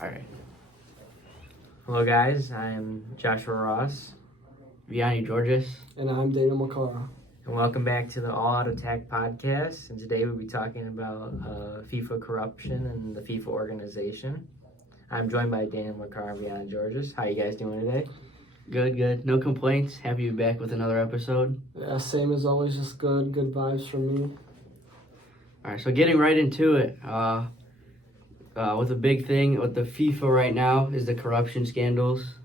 All right. Hello, guys. I'm Joshua Ross. Vianney Georges. And I'm Daniel Macara. And welcome back to the All Out Attack podcast. And today we'll be talking about FIFA corruption and the FIFA organization. I'm joined by Daniel Macara and Vianney Georges. How you guys doing today? Good. No complaints. Happy to be back with another episode. Yeah, same as always, just good vibes from me. All right, so getting right into it. With a big thing with the FIFA right now is the corruption scandals.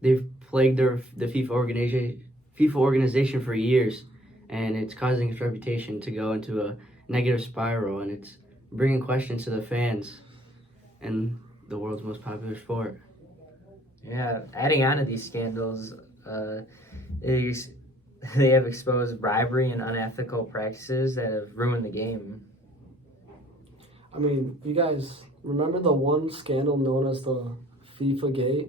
They've plagued the FIFA organization for years, and it's causing its reputation to go into a negative spiral, and it's bringing questions to the fans and the world's most popular sport. Yeah, adding on to these scandals, they have exposed bribery and unethical practices that have ruined the game. I mean, you guys remember the one scandal known as the FIFA Gate?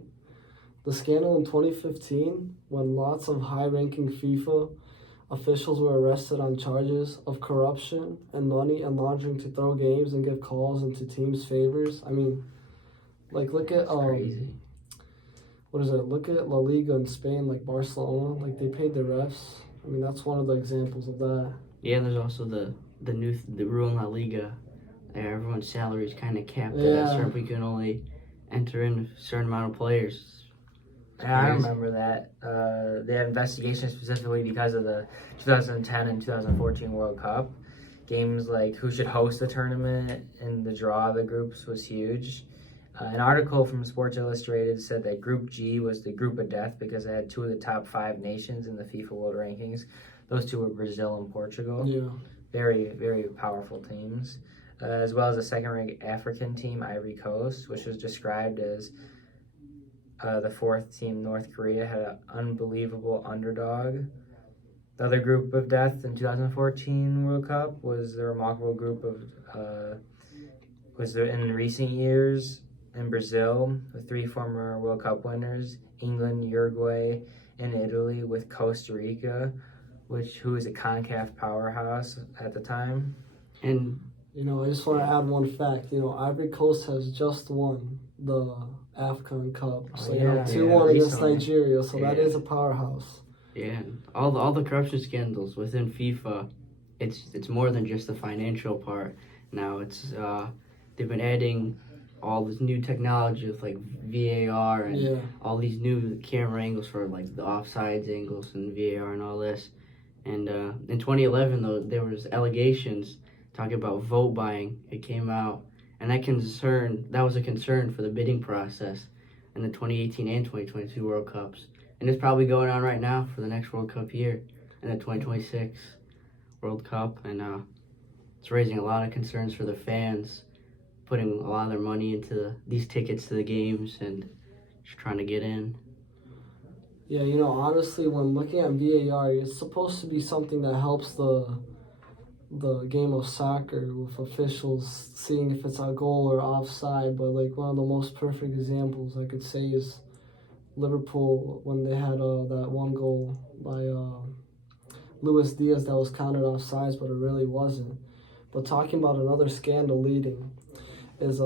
The scandal in 2015 when lots of high-ranking FIFA officials were arrested on charges of corruption and money and laundering to throw games and give calls into teams' favors. I mean, like look at Crazy. Look at La Liga in Spain, like Barcelona. Like they paid the refs. I mean, that's one of the examples of that. Yeah, and there's also the rule in La Liga. Everyone's salary is kind of capped at a certain. We can only enter in a certain amount of players. Yeah, I remember that. They had investigations specifically because of the 2010 and 2014 World Cup. Games like who should host the tournament and the draw of the groups was huge. An article from Sports Illustrated said that Group G was the group of death because it had two of the top 5 nations in the FIFA World Rankings. Those two were Brazil and Portugal. Yeah. Very, very powerful teams. As well as a second-ranked African team, Ivory Coast, which was described as the 4th team, North Korea, had an unbelievable underdog. The other group of death in 2014 World Cup was the remarkable group of, in recent years in Brazil, with 3 former World Cup winners, England, Uruguay, and Italy, with Costa Rica, who is a CONCACAF powerhouse at the time. And you know, I just want to add one fact. You know, Ivory Coast has just won the AFCON Cup. So, 2-1 against Nigeria. So that is a powerhouse. Yeah, all the corruption scandals within FIFA, it's more than just the financial part. Now it's they've been adding all this new technology with like VAR and all these new camera angles for like the offsides angles and VAR and all this. And in 2011 though, there was allegations talking about vote buying. It came out, and that was a concern for the bidding process in the 2018 and 2022 World Cups. And it's probably going on right now for the next World Cup year and the 2026 World Cup. And it's raising a lot of concerns for the fans, putting a lot of their money into these tickets to the games and just trying to get in. Yeah, you know, honestly, when looking at VAR, it's supposed to be something that helps the game of soccer with officials seeing if it's a goal or offside. But like one of the most perfect examples I could say is Liverpool when they had that one goal by Luis Diaz that was counted offsides, but it really wasn't. But talking about another scandal leading is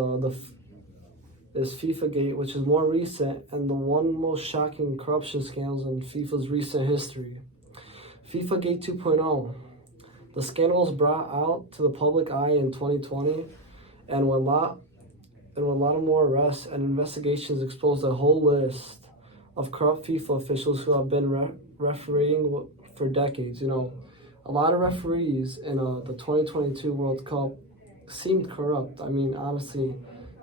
FIFA Gate, which is more recent and the one most shocking corruption scandals in FIFA's recent history. FIFA Gate 2.0. The scandal was brought out to the public eye in 2020, and when a lot of more arrests and investigations exposed a whole list of corrupt FIFA officials who have been refereeing for decades. You know, a lot of referees in the 2022 World Cup seemed corrupt. I mean, honestly,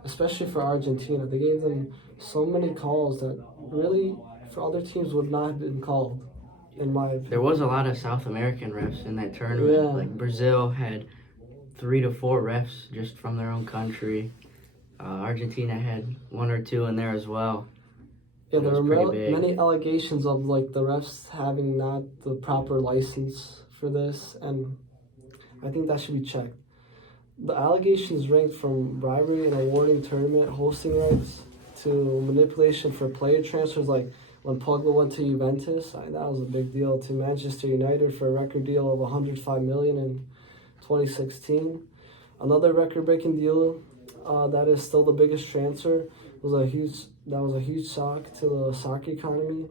especially for Argentina, they gave them so many calls that really for other teams would not have been called. In my opinion. There was a lot of South American refs in that tournament. Yeah. Like Brazil had 3 to 4 refs just from their own country. Argentina had 1 or 2 in there as well. Yeah, there were many allegations of like the refs having not the proper license for this, and I think that should be checked. The allegations ranked from bribery and awarding tournament hosting rights to manipulation for player transfers, like when Pogba went to Juventus, that was a big deal, to Manchester United for a record deal of $105 million in 2016. Another record-breaking deal that is still the biggest transfer. That was a huge shock to the soccer economy.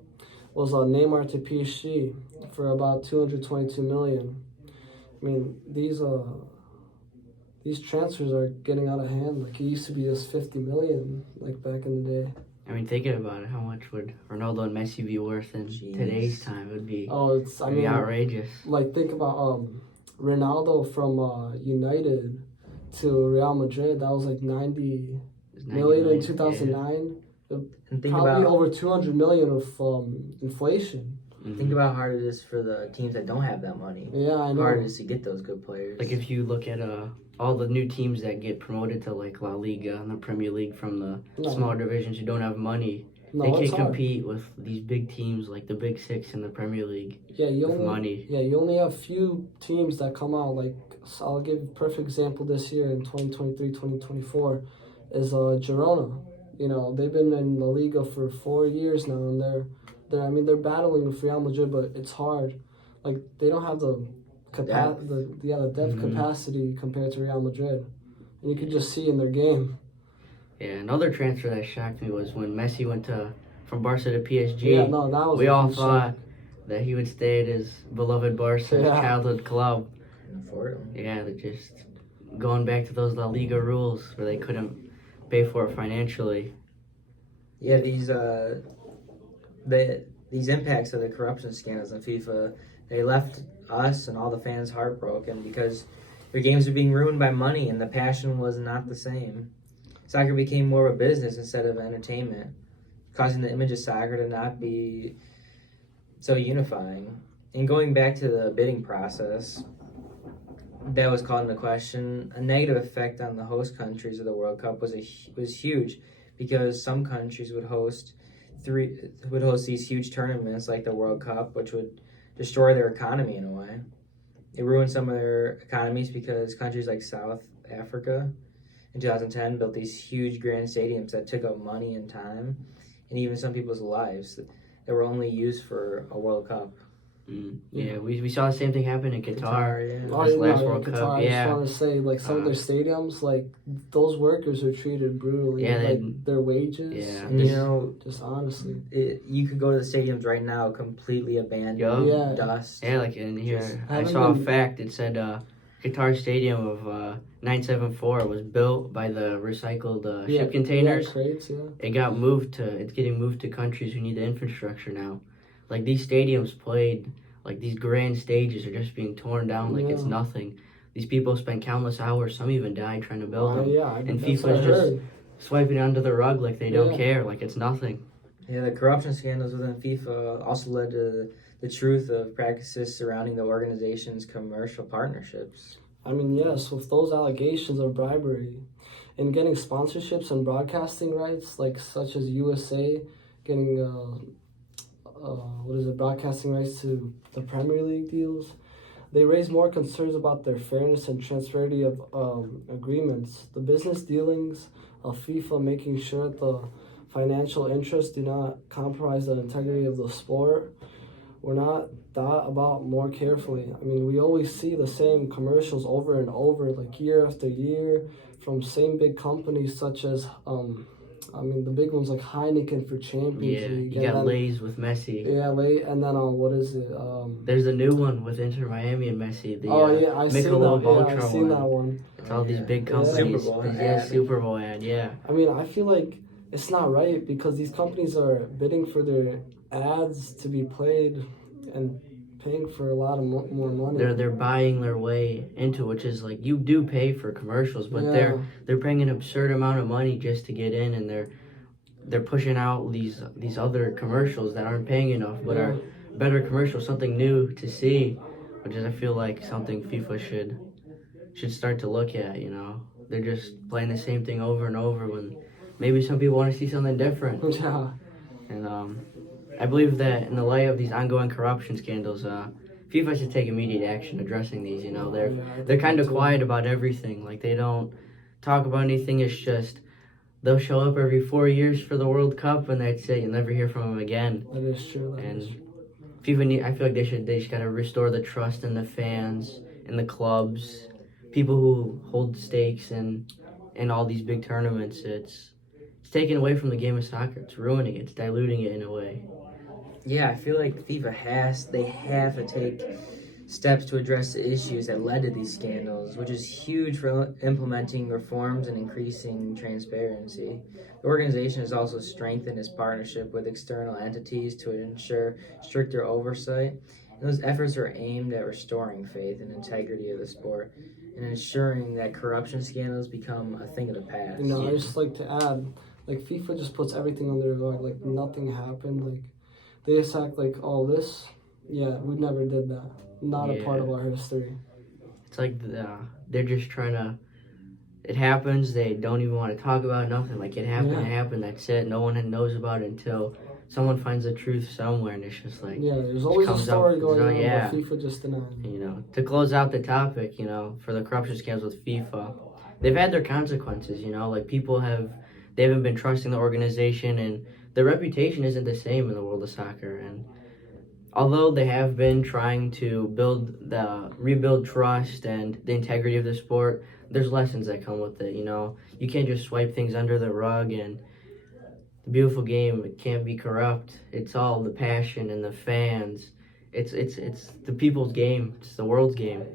Was Neymar to PSG for about 222 million. I mean, these transfers are getting out of hand. Like, it used to be just 50 million, like back in the day. I mean, thinking about it, how much would Ronaldo and Messi be worth in today's time? It would be, outrageous. Like, think about Ronaldo from United to Real Madrid. That was like 90 million in 2009. Yeah. And think Probably about over 200 million of inflation. Think about how hard it is for the teams that don't have that money. Yeah, I know. Hard it is to get those good players. Like, if you look at all the new teams that get promoted to like La Liga and the Premier League from the smaller divisions who don't have money, they can't compete with these big teams like the Big Six in the Premier League. Yeah, you with money. Yeah, you only have few teams that come out. Like, so I'll give a perfect example this year in 2023-2024 is Girona. You know, they've been in La Liga for 4 years now, and they're battling with Real Madrid, but it's hard. Like, they don't have the depth capacity compared to Real Madrid, and you could just see in their game. Yeah, another transfer that shocked me was when Messi went from Barca to PSG. Yeah, no, that was. We all thought that he would stay at his beloved Barca childhood club. Afford him. Yeah, they're just going back to those La Liga rules where they couldn't pay for it financially. Yeah, these impacts of the corruption scandals in FIFA, they left us and all the fans heartbroken because their games were being ruined by money and the passion was not the same. Soccer became more of a business instead of entertainment, causing the image of soccer to not be so unifying. And going back to the bidding process, that was called into question. A negative effect on the host countries of the World Cup was huge because some countries would host these huge tournaments like the World Cup, which would destroy their economy in a way. It ruined some of their economies because countries like South Africa in 2010 built these huge grand stadiums that took up money and time and even some people's lives that were only used for a World Cup. Yeah, we saw the same thing happen in Qatar. This last World Qatar, Cup. I just want to say, like, some of their stadiums, like, those workers are treated brutally. Yeah, like, their wages. Yeah, and, you know, just honestly, you could go to the stadiums right now completely abandoned, dust. Yeah, like in here, I saw a fact. It said Qatar Stadium of 974 was built by the recycled ship containers. Crates, It's getting moved to countries who need the infrastructure now. Like, these stadiums played, like, these grand stages are just being torn down like it's nothing. These people spent countless hours, some even died trying to build them. And FIFA's just swiping it under the rug like they don't care, like it's nothing. Yeah, the corruption scandals within FIFA also led to the truth of practices surrounding the organization's commercial partnerships. I mean, yes, with those allegations of bribery and getting sponsorships and broadcasting rights, like such as USA getting broadcasting rights to the Premier League deals, they raise more concerns about their fairness and transparency of agreements. The business dealings of FIFA making sure that the financial interests do not compromise the integrity of the sport were not thought about more carefully. I mean, we always see the same commercials over and over, like year after year, from same big companies such as the big ones like Heineken for Champions League. You got Lay's with Messi. Yeah, and then what is it? There's a new one with Inter Miami and Messi. I've seen that one. It's all these big companies. Super Bowl ad. Yeah. I mean, I feel like it's not right because these companies are bidding for their ads to be played and paying for a lot of more money. They're buying their way into, which is like, you do pay for commercials, but they're paying an absurd amount of money just to get in, and they're pushing out these other commercials that aren't paying enough, but are better commercials, something new to see, which is, I feel like, something FIFA should start to look at. You know, they're just playing the same thing over and over when maybe some people want to see something different. Yeah. And I believe that in the light of these ongoing corruption scandals, FIFA should take immediate action addressing these. You know, they're kind of quiet about everything. Like, they don't talk about anything. It's just they'll show up every 4 years for the World Cup, and that's it. You'll never hear from them again. That is true. FIFA I feel like they just gotta restore the trust in the fans, in the clubs, people who hold stakes in in all these big tournaments, it's taken away from the game of soccer. It's ruining it. It's diluting it in a way. Yeah, I feel like FIFA have to take steps to address the issues that led to these scandals, which is huge for implementing reforms and increasing transparency. The organization has also strengthened its partnership with external entities to ensure stricter oversight. And those efforts are aimed at restoring faith and integrity of the sport and ensuring that corruption scandals become a thing of the past. You know, I just like to add, like FIFA just puts everything under the rug, like nothing happened. Like they just act like, oh, this, yeah, we never did that. Not a part of our history. It's like they're just trying to. It happens. They don't even want to talk about nothing. Like it happened. It happened. That's it. No one knows about it until someone finds the truth somewhere, and it's just like there's always a story going on. Yeah. But FIFA just denied. You know, to close out the topic, you know, for the corruption scandals with FIFA, they've had their consequences. You know, like they haven't been trusting the organization, and their reputation isn't the same in the world of soccer. And although they have been trying to rebuild trust and the integrity of the sport, there's lessons that come with it. You know, you can't just swipe things under the rug, and the beautiful game, it can't be corrupt. It's all the passion and the fans. It's the people's game. It's the world's game.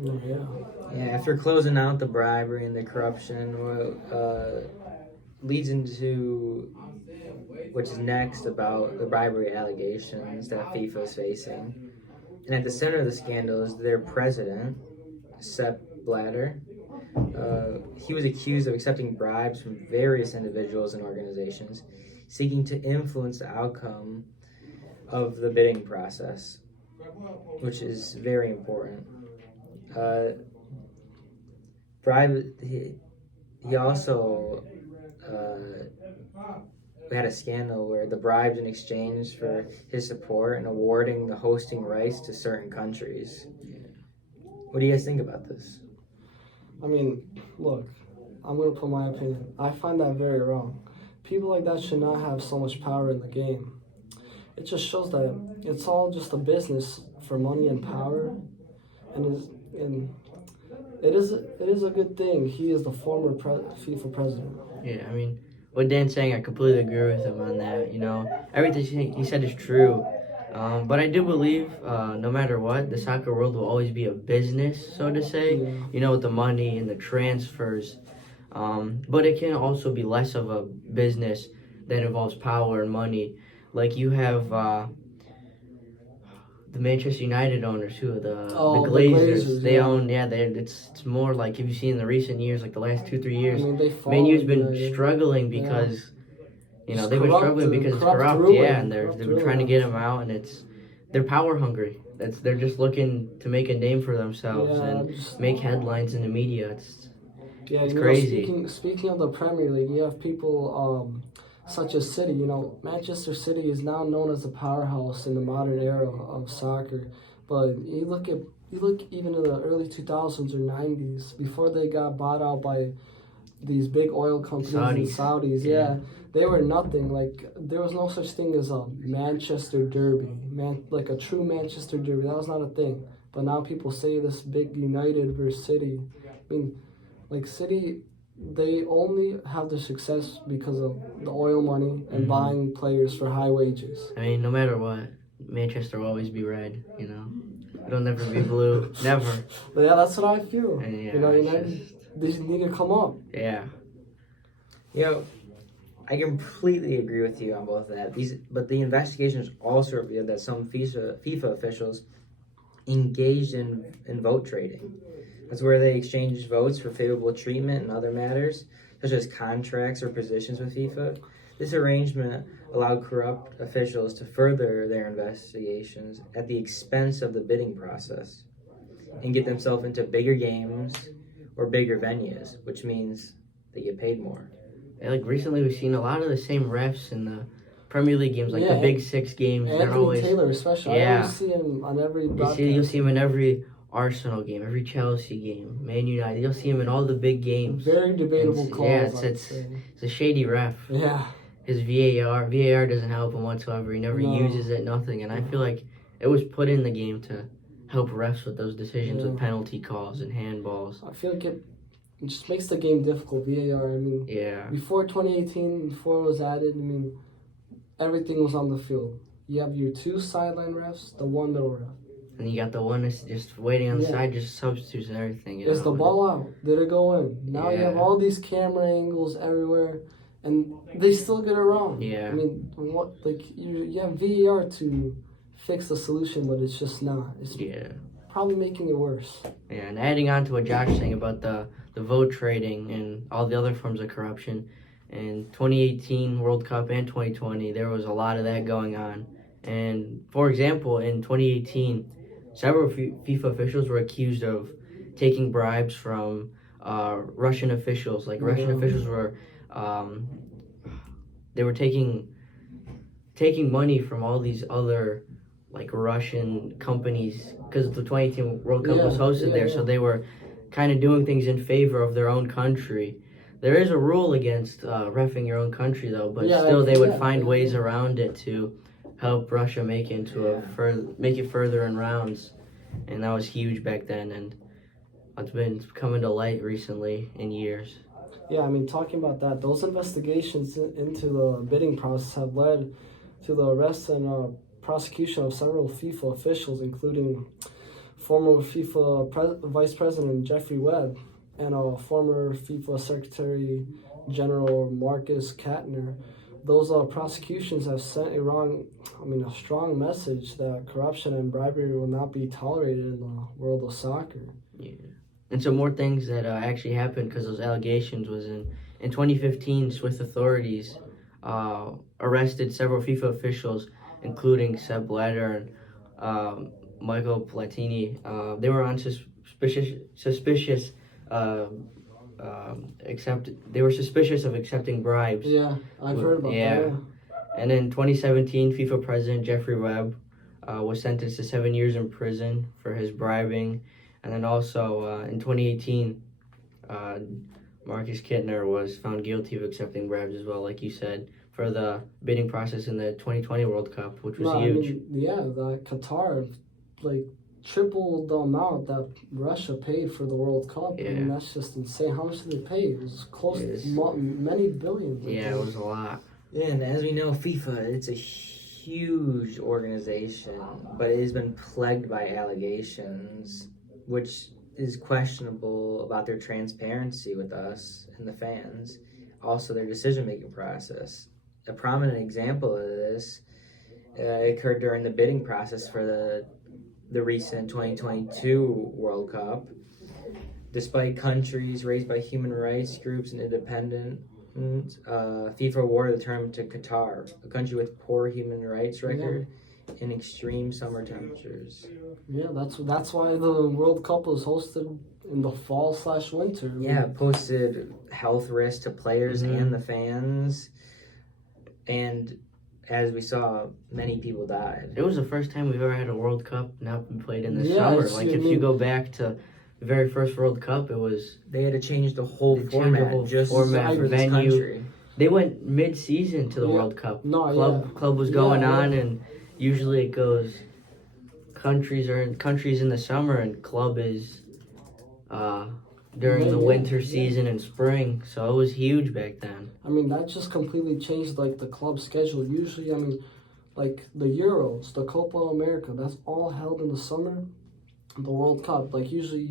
Yeah. After closing out the bribery and the corruption, leads into which is next about the bribery allegations that FIFA is facing. And at the center of the scandal is their president, Sepp Blatter. He was accused of accepting bribes from various individuals and organizations, seeking to influence the outcome of the bidding process, which is very important. He also we had a scandal where the bribes in exchange for his support and awarding the hosting rights to certain countries. What do you guys think about this? I mean, look, I'm going to put my opinion. I find that very wrong. People like that should not have so much power in the game. It just shows that it's all just a business for money and power. And it is a good thing. He is the former FIFA president. Yeah, I mean, what Dan's saying, I completely agree with him on that. You know, everything he said is true. But I do believe, no matter what, the soccer world will always be a business, so to say. Yeah. You know, with the money and the transfers. But it can also be less of a business that involves power and money. Like you have the Manchester United owners, the Glazers. They own, it's more like, if you see in the recent years, like the last 2-3 years, Man U's been struggling because, you know, they've been struggling because it's corrupt, and they've been trying to get them out, and they're power hungry. They're just looking to make a name for themselves and make headlines in the media. It's crazy. Speaking of the Premier League, you have people such as City. You know, Manchester City is now known as the powerhouse in the modern era of soccer. But you look even in the early 2000s or 90s, before they got bought out by these big oil companies and Saudis. They were nothing. Like, there was no such thing as a Manchester derby, like a true Manchester derby. That was not a thing. But now people say this big United versus City. I mean, like City, they only have their success because of the oil money and buying players for high wages. I mean, no matter what, Manchester will always be red, you know. It'll never be blue. Never. But yeah, that's what I feel. And United, they just need to come up. Yeah. I completely agree with you on both of that. But the investigations also revealed that some FIFA officials engaged in vote trading. That's where they exchanged votes for favorable treatment and other matters, such as contracts or positions with FIFA. This arrangement allowed corrupt officials to further their investigations at the expense of the bidding process and get themselves into bigger games or bigger venues, which means they get paid more. Yeah, like recently we've seen a lot of the same refs in the Premier League games, like the Big Six games. Anthony Taylor especially. I always see him on every broadcast. You'll see him in every Arsenal game, every Chelsea game, Man United. You'll see him in all the big games. Very debatable calls. Yeah, it's a shady ref. Yeah. His VAR doesn't help him whatsoever. He never uses it, nothing. And I feel like it was put in the game to help refs with those decisions with penalty calls and handballs. I feel like it just makes the game difficult. VAR. I mean, Yeah. before 2018, before it was added, I mean, everything was on the field. You have your 2 sideline refs, the 1 middle ref. And you got the one that's just waiting on the Yeah. side, just substitutes and everything. Is the ball out? Did it go in? Now you have Yeah. all these camera angles everywhere, and they still get it wrong. Yeah. I mean, what like you have VAR to fix the solution, but it's just not. It's Yeah. probably making it worse. Yeah, and adding on to what Josh was saying about the vote trading and all the other forms of corruption, in 2018 World Cup and 2020, there was a lot of that going on. And for example, in 2018, several FIFA officials were accused of taking bribes from Russian officials. Like Russian officials were, they were taking money from all these other like Russian companies because the 2018 World Cup was hosted there, so they were kind of doing things in favor of their own country. There is a rule against reffing your own country though, but still they would find ways around it to help Russia make it further in rounds, and that was huge back then, and it's been coming to light recently in years. Yeah, I mean, talking about that, those investigations into the bidding process have led to the arrest and prosecution of several FIFA officials, including former FIFA Vice President Jeffrey Webb and former FIFA Secretary General Marcus Katner. Those prosecutions have sent a strong message that corruption and bribery will not be tolerated in the world of soccer. Yeah. And some more things that actually happened because those allegations was in 2015, Swiss authorities arrested several FIFA officials, including Sepp Blatter and Michael Platini. They were on suspicious of accepting bribes. Yeah, I've heard about that. Yeah. And in 2017, FIFA President Jeffrey Webb was sentenced to 7 years in prison for his bribing. And then also in 2018, Marcus Kittner was found guilty of accepting bribes as well, like you said, for the bidding process in the 2020 World Cup, which was huge. The Qatar, triple the amount that Russia paid for the World Cup. Yeah. And that's just insane. How much did they pay? It was close to many billions. Yeah, it was a lot. Yeah, and as we know, FIFA, it's a huge organization, but it has been plagued by allegations, which is questionable about their transparency with us and the fans, also their decision-making process. A prominent example of this occurred during the bidding process for the recent 2022 World Cup. Despite countries raised by human rights groups and independent, FIFA awarded the tournament to Qatar, a country with poor human rights record and extreme summer temperatures. Yeah, that's why the World Cup was hosted in the fall/winter. Yeah, it posted health risks to players and the fans, and as we saw, many people died. It was the first time we've ever had a World Cup not be played in the summer. If you go back to the very first World Cup, it was... They had to change the whole format for this country. They went mid-season to the World Cup. Club was going on, and usually it goes... Countries in the summer, and club is during the winter season and spring. So it was huge back then. I mean, that just completely changed the club schedule. Usually, I mean, the Euros, the Copa America, that's all held in the summer. The World Cup, usually,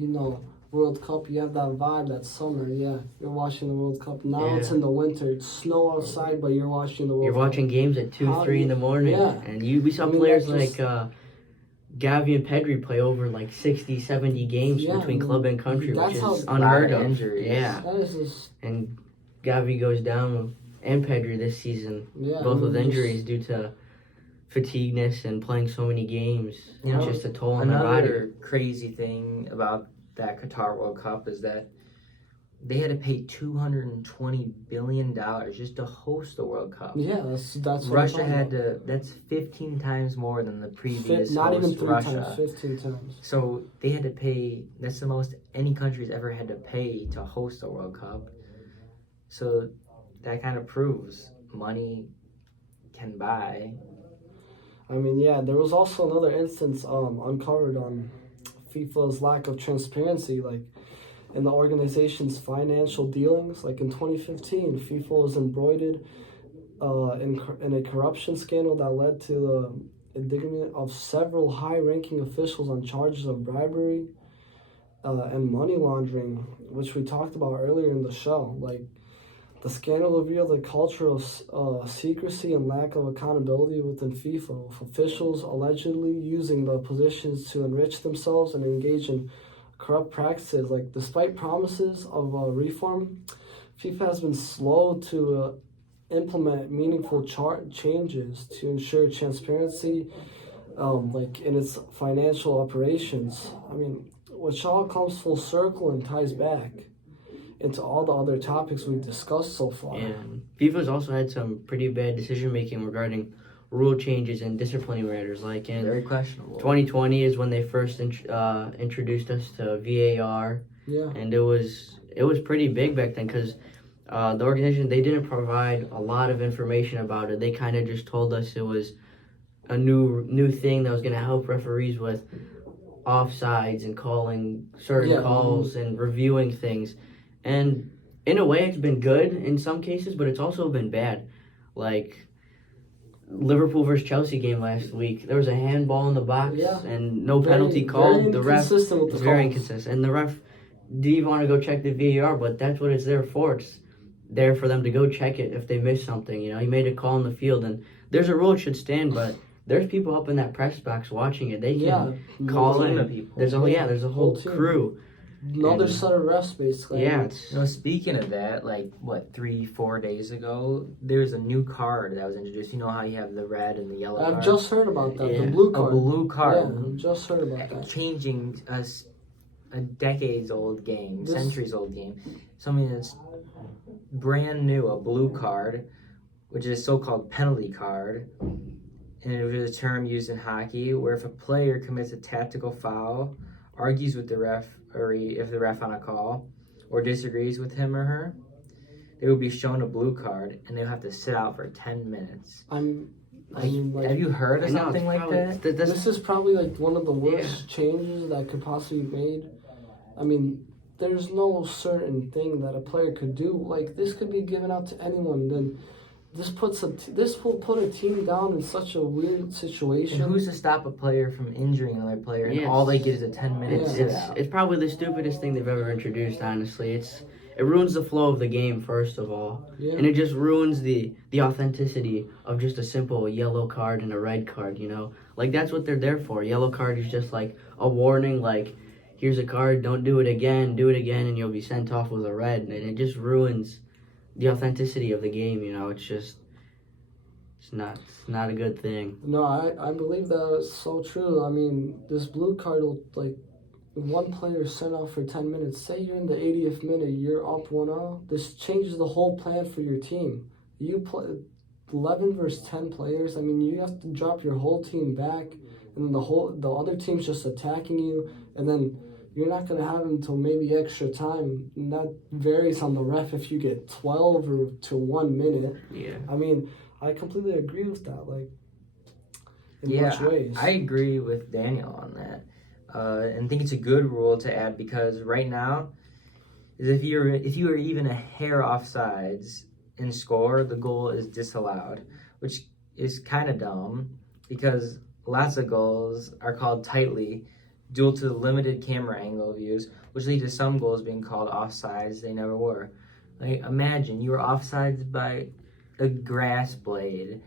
World Cup, you have that vibe, that summer. Yeah, you're watching the World Cup. Now it's in the winter. It's snow outside, but you're watching the World Cup. You're watching games at 2, 3 in the morning. Yeah. And we saw players like Gavi and Pedri play over 60, 70 games between club and country, which is unheard of. Injuries. Yeah. And Gavi goes down and Pedri this season, both with injuries due to fatigueness and playing so many games. It's just a toll on their body. Another crazy thing about that Qatar World Cup is that they had to pay $220 billion just to host the World Cup. Yeah, that's what Russia had to. That's 15 times more than the previous. Not host, even 3 Russia. times, 15 times. So they had to pay. That's the most any country's ever had to pay to host a World Cup. So that kind of proves money can buy. I mean, there was also another instance uncovered on FIFA's lack of transparency. in the organization's financial dealings. Like in 2015, FIFA was embroiled in a corruption scandal that led to the indictment of several high-ranking officials on charges of bribery and money laundering, which we talked about earlier in the show. Like, the scandal revealed a culture of secrecy and lack of accountability within FIFA, with officials allegedly using the positions to enrich themselves and engage in corrupt practices. Like, despite promises of reform, FIFA has been slow to implement meaningful changes to ensure transparency, like in its financial operations. I mean, which all comes full circle and ties back into all the other topics we've discussed so far. And FIFA's also had some pretty bad decision making regarding rule changes and disciplining matters. Like in Very questionable. 2020 is when they first introduced us to VAR, Yeah. and it was pretty big back then because the organization, they didn't provide a lot of information about it. They kind of just told us it was a new thing that was going to help referees with offsides and calling certain calls and reviewing things. And in a way, it's been good in some cases, but it's also been bad. Like Liverpool versus Chelsea game last week, there was a handball in the box and no penalty called. The ref is very inconsistent, and the ref didn't even want to go check the VAR, but that's what it's there for. It's there for them to go check it if they miss something. You know, he made a call in the field, and there's a rule it should stand, but there's people up in that press box watching it. They can call in. There's a whole crew. Another set of refs, basically. Yeah. Speaking of that, like, 3-4 days ago, there's a new card that was introduced. You know how you have the red and the yellow card? I've just heard about that, the blue card. A blue card. Yeah, I've just heard about that. Changing a decades-old game, centuries-old game. Something that's brand new, a blue card, which is a so-called penalty card. And it was a term used in hockey where if a player commits a tactical foul, argues with the referee if the ref on a call, or disagrees with him or her, they will be shown a blue card and they'll have to sit out for 10 minutes. Have you heard of something like that? This is probably like one of the worst changes that could possibly be made. I mean, there's no certain thing that a player could do. Like, this could be given out to anyone. Then this will put a team down in such a weird situation. And who's to stop a player from injuring another player? And all they get is a 10-minute sit out. It's probably the stupidest thing they've ever introduced. Honestly, it ruins the flow of the game first of all, and it just ruins the authenticity of just a simple yellow card and a red card. You know, like that's what they're there for. Yellow card is just like a warning, like here's a card, don't do it again, and you'll be sent off with a red, and it just ruins the authenticity of the game. You know, it's not a good thing. No, I believe that is so true. I mean, this blue card will, like, one player sent off for 10 minutes. Say you're in the 80th minute, you're up 1-0. This changes the whole plan for your team. You play 11 versus 10 players. I mean, you have to drop your whole team back, and then the other team's just attacking you, and then you're not going to have them until maybe extra time. And that varies on the ref if you get 12 or to 1 minute. Yeah. I mean, I completely agree with that, like, in much ways. I agree with Daniel on that. And think it's a good rule to add because right now, if you are even a hair offsides and score, the goal is disallowed, which is kind of dumb because lots of goals are called tightly due to the limited camera angle views, which lead to some goals being called offsides they never were. Like, imagine you were offsides by a grass blade.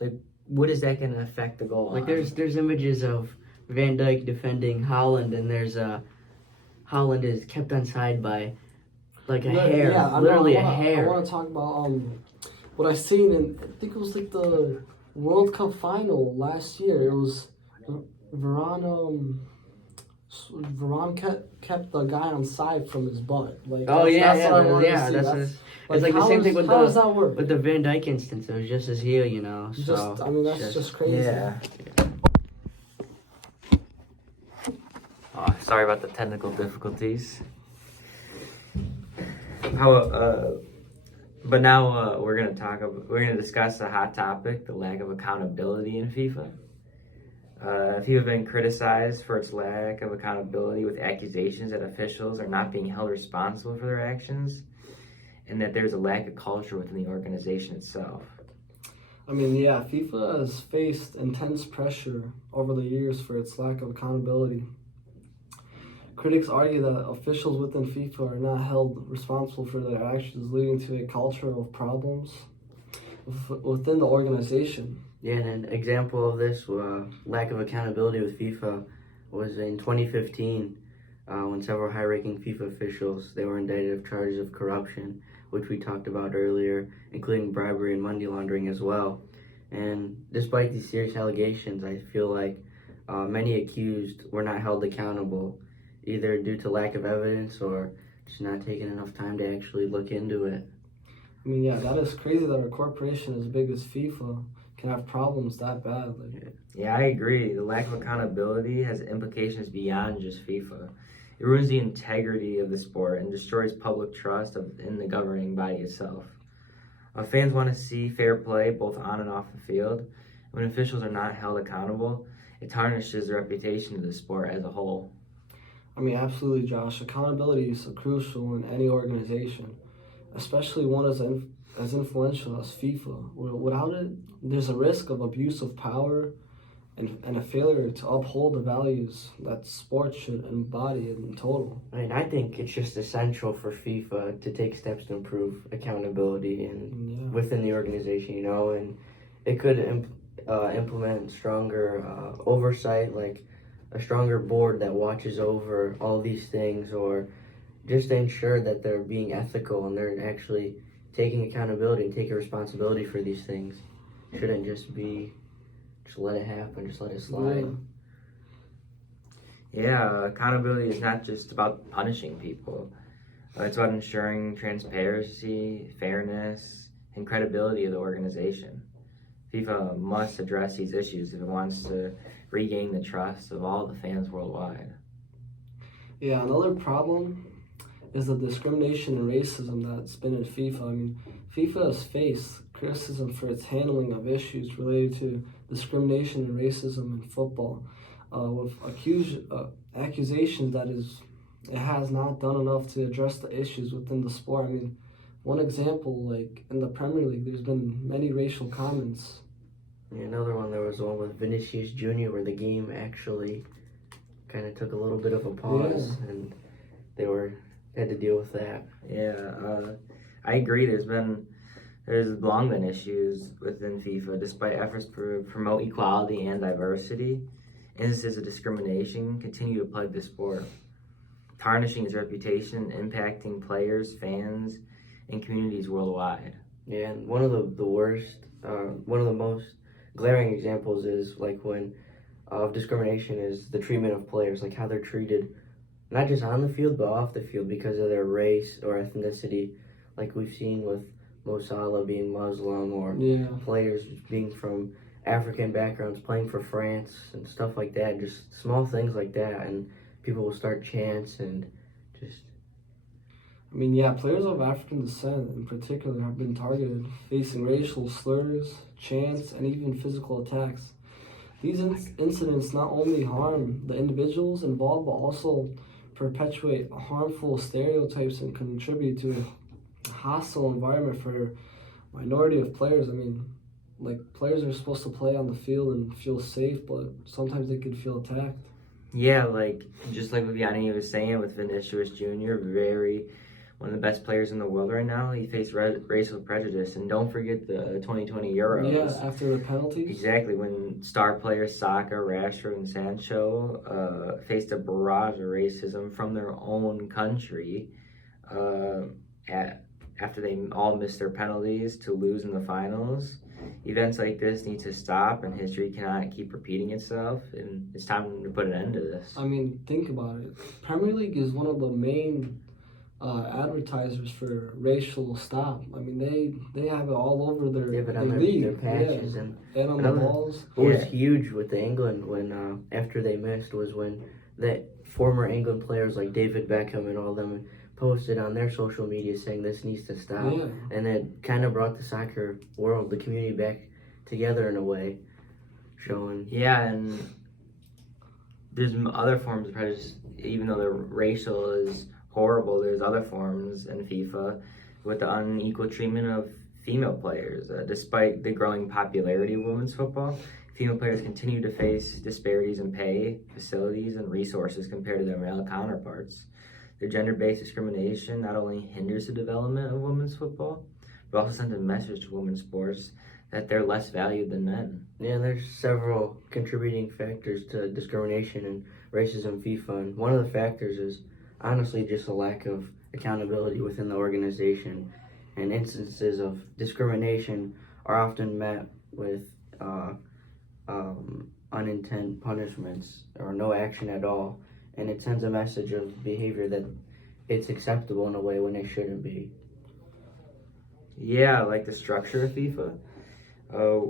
Like, what is that going to affect the goal? Like, there's images of Van Dijk defending Holland, and there's Holland is kept onside by like a hair, literally a hair. I want to talk about what I seen in, I think it was like the World Cup final last year. It was Varane kept the guy on side from his butt. Like, that's it's like the same thing with the Van Dijk instance. It was just his heel, you know. That's just crazy. Yeah. Oh, sorry about the technical difficulties. But now we're gonna discuss the hot topic: the lack of accountability in FIFA. FIFA has been criticized for its lack of accountability with accusations that officials are not being held responsible for their actions and that there's a lack of culture within the organization itself. I mean, yeah, FIFA has faced intense pressure over the years for its lack of accountability. Critics argue that officials within FIFA are not held responsible for their actions, leading to a culture of problems within the organization. Yeah, and an example of this lack of accountability with FIFA was in 2015 when several high-ranking FIFA officials they were indicted of charges of corruption, which we talked about earlier, including bribery and money laundering as well. And despite these serious allegations, I feel like many accused were not held accountable, either due to lack of evidence or just not taking enough time to actually look into it. I mean, yeah, that is crazy that a corporation as big as FIFA can have problems that bad. Yeah, I agree. The lack of accountability has implications beyond just FIFA. It ruins the integrity of the sport and destroys public trust in the governing body itself. Fans want to see fair play both on and off the field. When officials are not held accountable, it tarnishes the reputation of the sport as a whole. I mean, absolutely, Josh. Accountability is so crucial in any organization, especially one as influential as FIFA. Without it, there's a risk of abuse of power and a failure to uphold the values that sports should embody in total. I mean, I think it's just essential for FIFA to take steps to improve accountability and within the organization, and it could implement stronger oversight, like a stronger board that watches over all these things, or just to ensure that they're being ethical and they're actually taking accountability and taking responsibility for these things. It shouldn't just be just let it happen, just let it slide. Yeah, accountability is not just about punishing people. It's about ensuring transparency, fairness, and credibility of the organization. FIFA must address these issues if it wants to regain the trust of all the fans worldwide. Yeah, another problem is the discrimination and racism that's been in FIFA. I mean, FIFA has faced criticism for its handling of issues related to discrimination and racism in football, with accusations that it has not done enough to address the issues within the sport. I mean, one example, like in the Premier League, there's been many racial comments. Yeah, another one, there was one with Vinicius Jr. where the game actually kind of took a little bit of a pause, and they had to deal with that. Yeah, I agree. There's long been issues within FIFA, despite efforts to promote equality and diversity. Instances of discrimination continue to plague the sport, tarnishing its reputation, impacting players, fans, and communities worldwide. Yeah, and one of the worst, one of the most glaring examples is like when of discrimination is the treatment of players, like how they're treated, not just on the field but off the field because of their race or ethnicity, like we've seen with Mo Salah being Muslim, or players being from African backgrounds playing for France and stuff like that. Just small things like that, and people will start chants and just. I mean, yeah, players of African descent in particular have been targeted, facing racial slurs, chants, and even physical attacks. These incidents not only harm the individuals involved, but also perpetuate harmful stereotypes and contribute to a hostile environment for a minority of players. I mean, like, players are supposed to play on the field and feel safe, but sometimes they could feel attacked. Yeah, just like what Yanni was saying with Vinicius Jr., one of the best players in the world right now. He faced racial prejudice, and don't forget the 2020 Euros. Yeah, after the penalties. Exactly, when star players Saka, Rashford, and Sancho faced a barrage of racism from their own country after they all missed their penalties to lose in the finals. Events like this need to stop, and history cannot keep repeating itself, and it's time to put an end to this. I mean, think about it. Premier League is one of the main advertisers for racial stop. I mean, they have it all over their league. Their patches and on the balls. What was huge with the England when after they missed was when the former England players like David Beckham and all them posted on their social media saying this needs to stop, and it kind of brought the soccer world, the community, back together in a way, showing. Yeah, and there's other forms of prejudice, even though the racial is horrible. There's other forms in FIFA with the unequal treatment of female players. Despite the growing popularity of women's football, female players continue to face disparities in pay, facilities, and resources compared to their male counterparts. The gender-based discrimination not only hinders the development of women's football, but also sends a message to women's sports that they're less valued than men. Yeah, there's several contributing factors to discrimination and racism in FIFA, and one of the factors is honestly just a lack of accountability within the organization, and instances of discrimination are often met with unintended punishments or no action at all, and it sends a message of behavior that it's acceptable in a way when it shouldn't be. Yeah, like the structure of FIFA.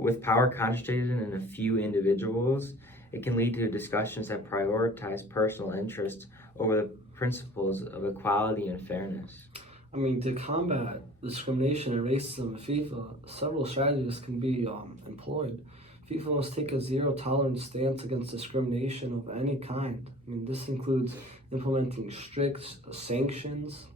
With power concentrated in a few individuals, it can lead to discussions that prioritize personal interests over the principles of equality and fairness. I mean, to combat discrimination and racism in FIFA, several strategies can be employed. FIFA must take a zero-tolerance stance against discrimination of any kind. I mean, this includes implementing strict sanctions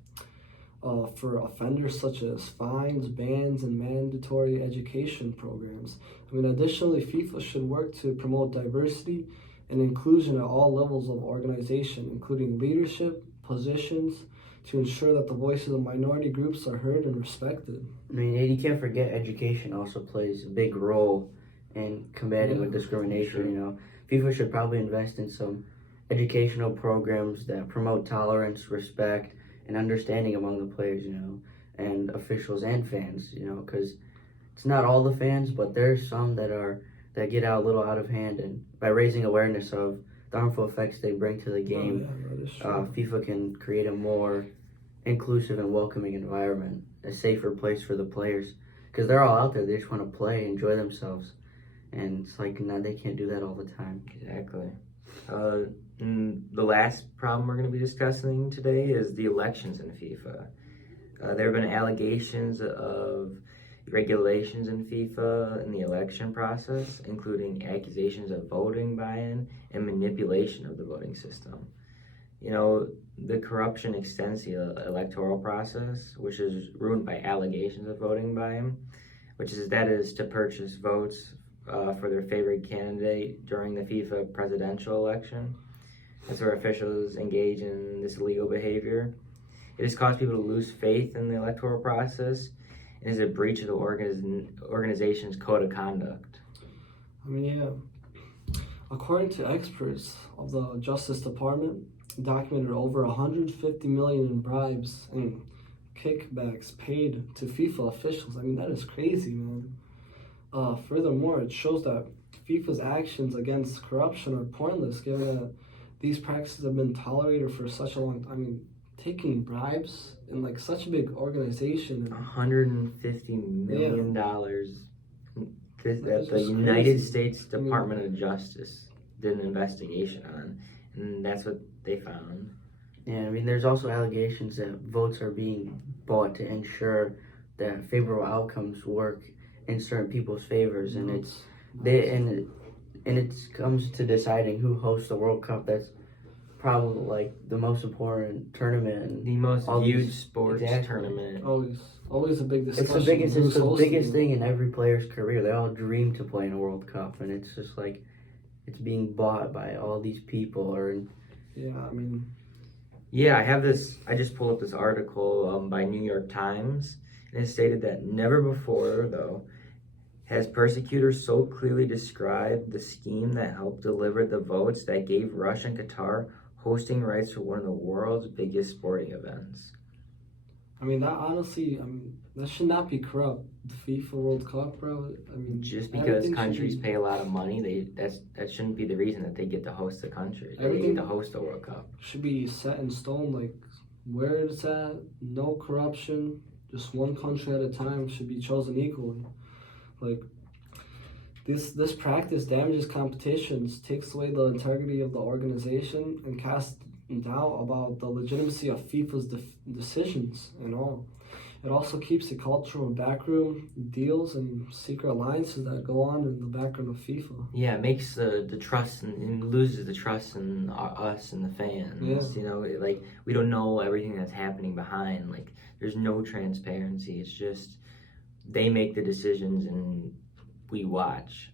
for offenders such as fines, bans, and mandatory education programs. I mean, additionally, FIFA should work to promote diversity and inclusion at all levels of organization, including leadership positions, to ensure that the voices of minority groups are heard and respected. I mean, and you can't forget education also plays a big role in combating with discrimination. Sure. You know, FIFA should probably invest in some educational programs that promote tolerance, respect, and understanding among the players, you know, and officials and fans, you know, because it's not all the fans, but there's some that get out a little out of hand, and by raising awareness of the harmful effects they bring to the game, FIFA can create a more inclusive and welcoming environment, a safer place for the players, because they're all out there, they just want to play, enjoy themselves, and it's like, no, they can't do that all the time. Exactly. The last problem we're going to be discussing today is the elections in FIFA. There have been allegations of regulations in FIFA in the election process, including accusations of voting buy-in and manipulation of the voting system. You know, the corruption extends the electoral process, which is ruined by allegations of voting buy-in, that is to purchase votes for their favorite candidate during the FIFA presidential election. That's where officials engage in this illegal behavior. It has caused people to lose faith in the electoral process and is a breach of the organization's code of conduct. I mean, yeah. According to experts of the Justice Department, documented over 150 million in bribes and kickbacks paid to FIFA officials. I mean, that is crazy, man. Furthermore, it shows that FIFA's actions against corruption are pointless, given that these practices have been tolerated for such a long time. I mean, taking bribes in like such a big organization. $150 million that the United States Department of Justice did an investigation on, and that's what they found. Yeah, I mean, there's also allegations that votes are being bought to ensure that favorable outcomes work in certain people's favors, and it comes to deciding who hosts the World Cup. That's probably like the most important tournament, and the most viewed sports tournament. Always a big discussion. It's the biggest thing in every player's career. They all dream to play in a World Cup, and it's just like it's being bought by all these people. I just pulled up this article by New York Times, and it stated that never before, though, has persecutors so clearly described the scheme that helped deliver the votes that gave Russia and Qatar hosting rights for one of the world's biggest sporting events. I mean, that should not be corrupt. The FIFA World Cup, bro. I mean, just because countries pay a lot of money, that shouldn't be the reason that they get to host the country. They get to host the World Cup. Should be set in stone, like where it's at. No corruption. Just one country at a time should be chosen equally. Like this practice damages competitions, takes away the integrity of the organization, and casts doubt about the legitimacy of FIFA's decisions and all. It also keeps the culture of backroom deals and secret alliances that go on in the background of FIFA. Yeah, it makes the trust and loses the trust in us and the fans. Yeah. You know, like we don't know everything that's happening behind. Like there's no transparency. It's just they make the decisions and we watch.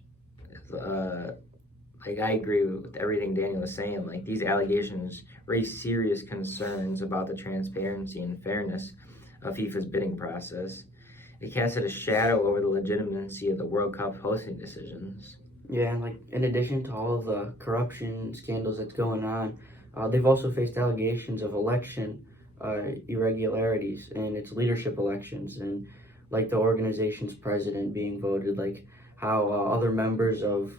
Like I agree with everything Daniel was saying. Like these allegations raise serious concerns about the transparency and fairness of FIFA's bidding process. It casted a shadow over the legitimacy of the World Cup hosting decisions. Yeah, and like in addition to all of the corruption scandals that's going on, they've also faced allegations of election irregularities in its leadership elections, and like the organization's president being voted, like how other members of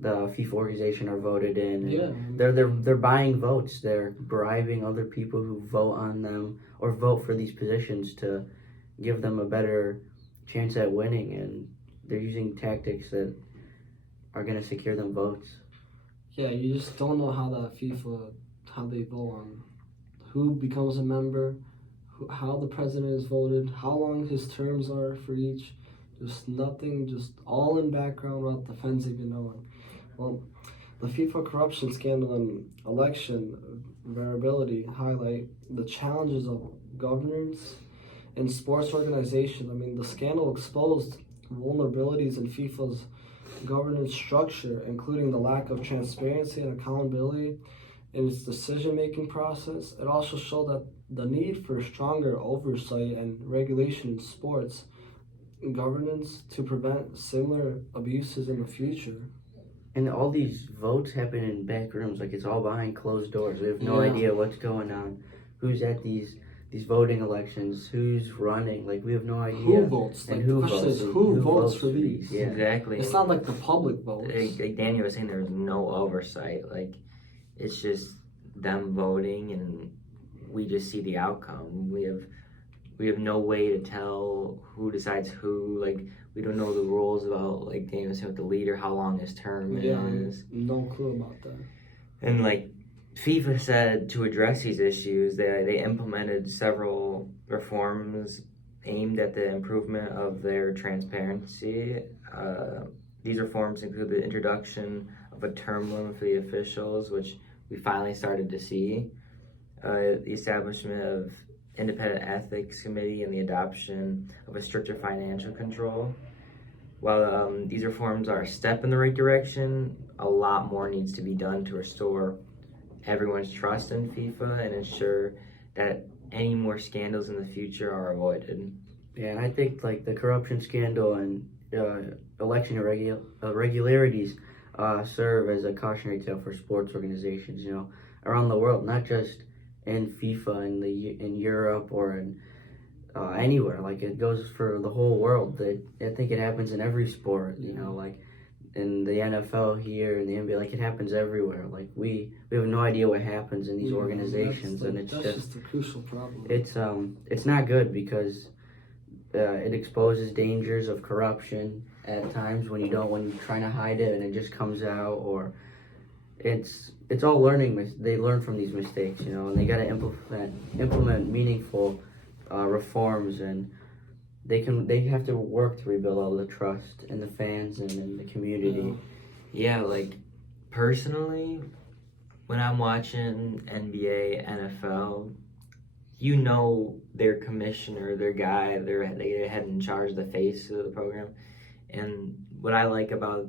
the FIFA organization are voted in. And Yeah. they're buying votes. They're bribing other people who vote on them or vote for these positions to give them a better chance at winning, and they're using tactics that are going to secure them votes. Yeah, you just don't know how how they vote on who becomes a member, how the president is voted, how long his terms are for each. Just nothing, just all in background without the fans even knowing. Well, the FIFA corruption scandal and election variability highlight the challenges of governance and sports organization. I mean, the scandal exposed vulnerabilities in FIFA's governance structure, including the lack of transparency and accountability in its decision-making process. It also showed that the need for stronger oversight and regulation in sports governance to prevent similar abuses in the future. And all these votes happen in back rooms, like it's all behind closed doors. We have no idea what's going on, who's at these voting elections, who's running. Like we have no idea. Who votes? And Like, who the question votes? is who votes for these? Yeah. Exactly. It's not like the public votes. Like Daniel was saying, there was no oversight. Like it's just them voting, and we just see the outcome. We have no way to tell who decides who. Like we don't know the rules about, like Daniel was saying, with the leader, how long his term is. No clue about that. And like FIFA said, to address these issues, they implemented several reforms aimed at the improvement of their transparency. These reforms include the introduction of a term limit for the officials, which we finally started to see, the establishment of independent ethics committee, and the adoption of a stricter financial control. While these reforms are a step in the right direction, a lot more needs to be done to restore everyone's trust in FIFA and ensure that any more scandals in the future are avoided. Yeah, and I think like the corruption scandal and election irregularities serve as a cautionary tale for sports organizations, around the world, not just in FIFA in Europe or in anywhere. Like it goes for the whole world. I think it happens in every sport. Like in the NFL here and the NBA, like it happens everywhere. Like we have no idea what happens in these organizations, and it's just a crucial problem. It's not good because it exposes dangers of corruption at times when you're trying to hide it and it just comes out, or it's all learning. They learn from these mistakes, and they got to implement meaningful reforms, and they have to work to rebuild all the trust in the fans and in the community. Yeah, like personally, when I'm watching NBA, NFL, their commissioner, their guy, they head in charge of the face of the program. And what I like about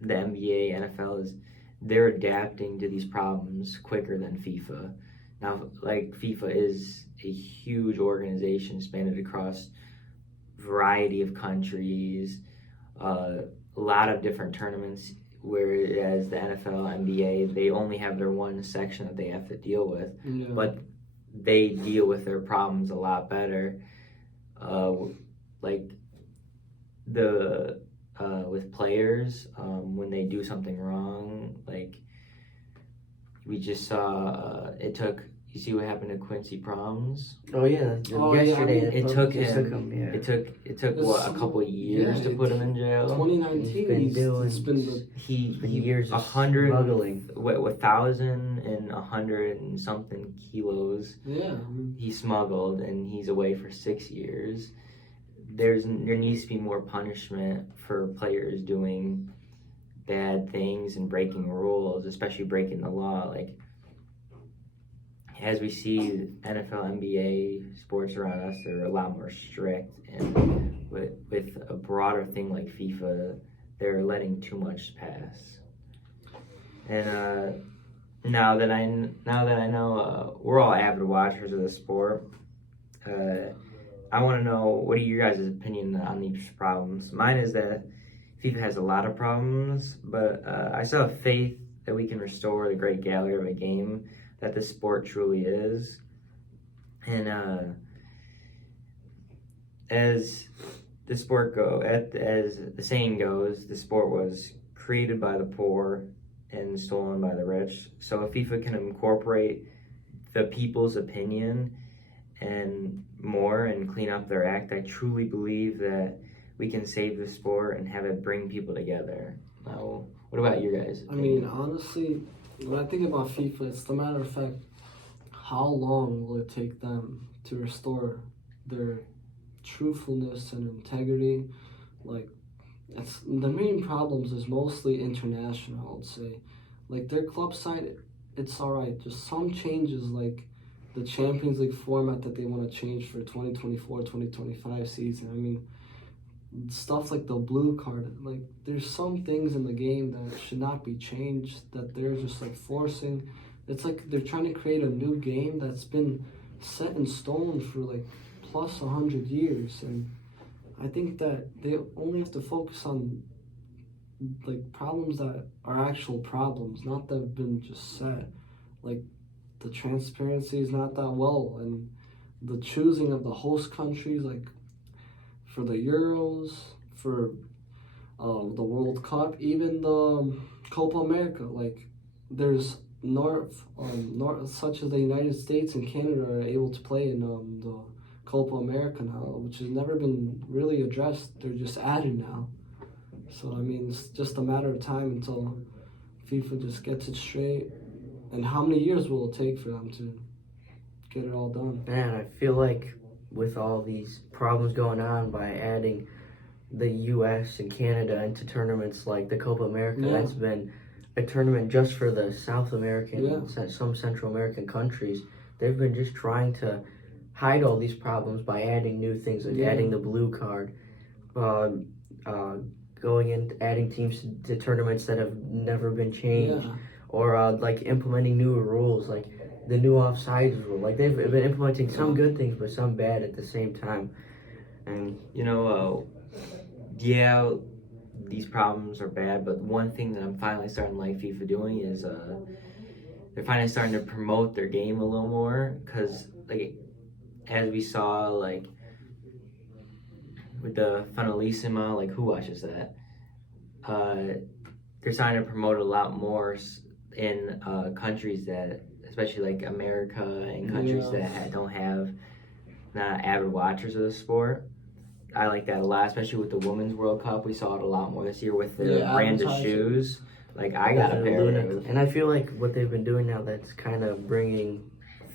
the NBA, NFL is they're adapting to these problems quicker than FIFA. Now, like FIFA is a huge organization spanned across a variety of countries, a lot of different tournaments, whereas the NFL, NBA, they only have their one section that they have to deal with. Yeah. But they deal with their problems a lot better. Like with players, when they do something wrong, like we just saw, it took you see what happened to Quincy Proms? Oh yeah, Oh, yeah, yesterday I mean, It took just him. took him. Yeah. It took It's- what, a couple of years yeah, to put him in jail. 2019. It's been the He years of 100 smuggling. what 1,100 and something kilos yeah. he smuggled, and he's away for 6 years. There needs to be more punishment for players doing bad things and breaking rules, especially breaking the law. Like, as we see NFL, NBA, sports around us, they're a lot more strict, and with a broader thing like FIFA, they're letting too much pass. And now that I know we're all avid watchers of the sport, I want to know, what are your guys' opinion on these problems? Mine is that FIFA has a lot of problems, but I still have faith that we can restore the great gallery of a game that the sport truly is. And as the saying goes, the sport was created by the poor and stolen by the rich. So if FIFA can incorporate the people's opinion and more and clean up their act, I truly believe that we can save the sport and have it bring people together. Now, what about you guys? I mean, honestly, when I think about FIFA, it's the matter of fact, how long will it take them to restore their truthfulness and integrity? Like, it's the main problems is mostly international, I would say. Like, their club side, it's alright. Just some changes, like the Champions League format that they want to change for 2024-2025 season. I mean, stuff like the blue card, like there's some things in the game that should not be changed, that they're just like forcing. It's like they're trying to create a new game that's been set in stone for like plus 100 years, and I think that they only have to focus on like problems that are actual problems, not that have been just set. Like, the transparency is not that well, and the choosing of the host countries, like for the Euros, for the World Cup, even the Copa America. Like, there's north such as the United States and Canada are able to play in the Copa America now, which has never been really addressed. They're just added now. So I mean, it's just a matter of time until FIFA just gets it straight. And how many years will it take for them to get it all done? Man, I feel like with all these problems going on, by adding the U.S. and Canada into tournaments like the Copa America, that's been a tournament just for the South American, some Central American countries. They've been just trying to hide all these problems by adding new things, like adding the blue card, going in, adding teams to tournaments that have never been changed, or like implementing new rules, like the new offsides rule. Like, they've been implementing some good things, but some bad at the same time. And these problems are bad, but one thing that I'm finally starting to like FIFA doing is they're finally starting to promote their game a little more, because like, as we saw, like with the Finalissima, like, who watches that? They're starting to promote a lot more in countries that, especially like America, and countries that don't have, not avid watchers of the sport. I like that a lot, especially with the Women's World Cup. We saw it a lot more this year with the brand of shoes. Like, I got a pair of. And I feel like what they've been doing now, that's kind of bringing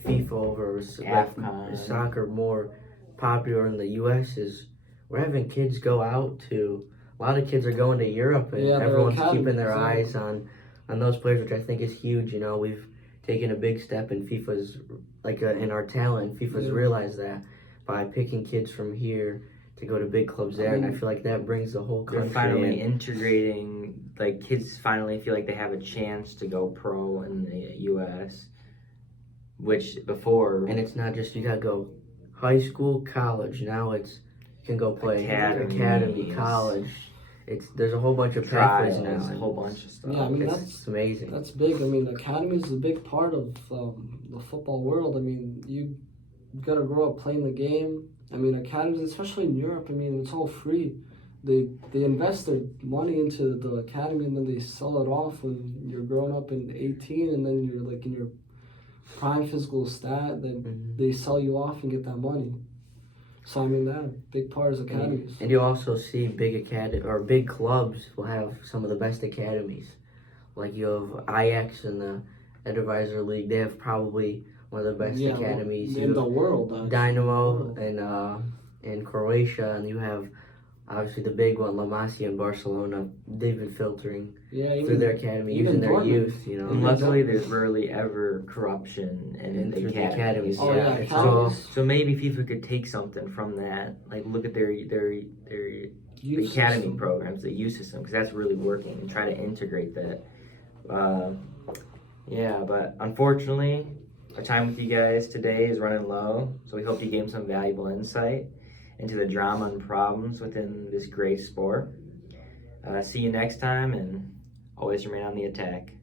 FIFA over, like soccer, more popular in the U.S. is we're having kids go out to. A lot of kids are going to Europe, and everyone's keeping their eyes on those players, which I think is huge. You know, we've taken a big step in FIFA's, like in our talent. FIFA's realized that by picking kids from here to go to big clubs there, and I feel like that brings the whole country. They're finally integrating, like, kids finally feel like they have a chance to go pro in the U.S., which before... And it's not just, you gotta go high school, college. Now it's, you can go play academy, college. There's a whole bunch of pathways now. A whole bunch of stuff. Yeah, I mean, it's amazing. That's big. I mean, academy is a big part of the football world. I mean, you gotta grow up playing the game. I mean, academies, especially in Europe, I mean, it's all free. They invest their money into the academy, and then they sell it off when you're grown up in 18, and then you're like in your prime physical stat, then Mhm. they sell you off and get that money. So I mean, that big part is academies. And you also see big clubs will have some of the best academies. Like you have Ajax in the Eredivisie League. They have probably one of the best academies. In the world. Actually. Dynamo in Croatia, and you have obviously the big one, La Masia in Barcelona. They've been filtering through their academy, using their youth. You know, And luckily, there's rarely ever corruption in the through the academies. academies. Oh, yeah, it's academies. all So maybe FIFA could take something from that, like look at their Youth academy system. programs, the youth system, because that's really working, and try to integrate that. Yeah, but unfortunately, our time with you guys today is running low, so we hope you gave some valuable insight into the drama and problems within this great sport. See you next time, and always remain on the attack.